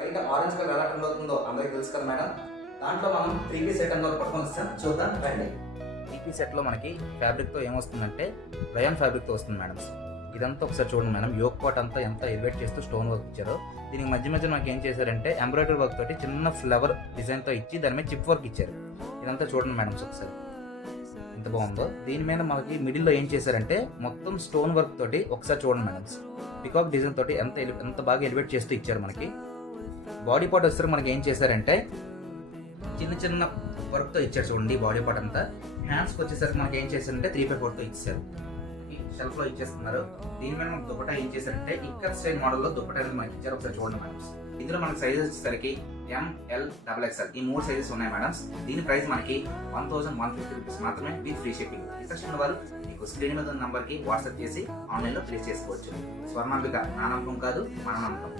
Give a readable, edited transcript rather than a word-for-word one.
బయట orange colour ఎలా turn అవుతుందో అందరికీ తెలుసు కదా మేడం. దాంట్లో మనం 3 సెట్ అనేది పట్టుకొని వస్తాం, చూద్దాం రండి. 3 సెట్లో మనకి ఫ్యాబ్రిక్తో ఏమొస్తుందంటే రయాన్ ఫ్యాబ్రిక్తో వస్తుంది మేడం. ఇదంతా ఒకసారి చూడండి మేడం, యోక్ పాట్ అంతా ఎంత ఎలివేట్ చేస్తూ స్టోన్ వర్క్ ఇచ్చారో. దీనికి మధ్య మనకి ఏం చేశారంటే ఎంబ్రాయిడరీ వర్క్ తోటి చిన్న ఫ్లవర్ డిజైన్తో ఇచ్చి దాని మీద చిప్ వర్క్ ఇచ్చారు. ఇదంతా చూడండి మేడం ఒకసారి ఎంత బాగుందో. దీని మీద మనకి మిడిల్లో ఏం చేశారంటే మొత్తం స్టోన్ వర్క్ తోటి ఒకసారి చూడండి మేడం, పికాక్ డిజైన్ తోటి ఎంత బాగా ఎలివేట్ చేస్తూ ఇచ్చారు. మనకి బాడీ పార్ట్ వచ్చేసరికి మనకి ఏం చేశారంటే చిన్న వర్క్తో ఇచ్చారు చూడండి బాడీ పార్ట్ అంతా. హ్యాండ్స్కి వచ్చేసరికి మనకి ఏం చేశారంటే 3/4తో ఇచ్చారు, షెల్ఫ్ లో ఇచ్చేస్తున్నారు. దీని మీద మనకు దుపట్టా ఏం చేశారంటే ఇక్కడ స్టైల్ మోడల్ లో దుపట్టా అనేది మనకి ఇచ్చారు, ఒకసారి చూడండి మేడం. ఇందులో మనకి సైజెస్ వచ్చేసరికి ML, XXL ఈ 3 సైజెస్ ఉన్నాయి మేడం. దీని ప్రైస్ మనకి 1150 రూపీస్ మాత్రమే విత్ ఫ్రీ షిప్పింగ్. ఇంట్రెస్ట్ ఉన్న వాళ్ళు మీకు స్క్రీన్ మీద ఉన్న నంబర్ కి వాట్సాప్ చేసి ఆన్లైన్ లో ప్లేస్ చేసుకోవచ్చు. స్వర్ణాంబిక నా నమ్మకం కాదు, మన నమ్మకం.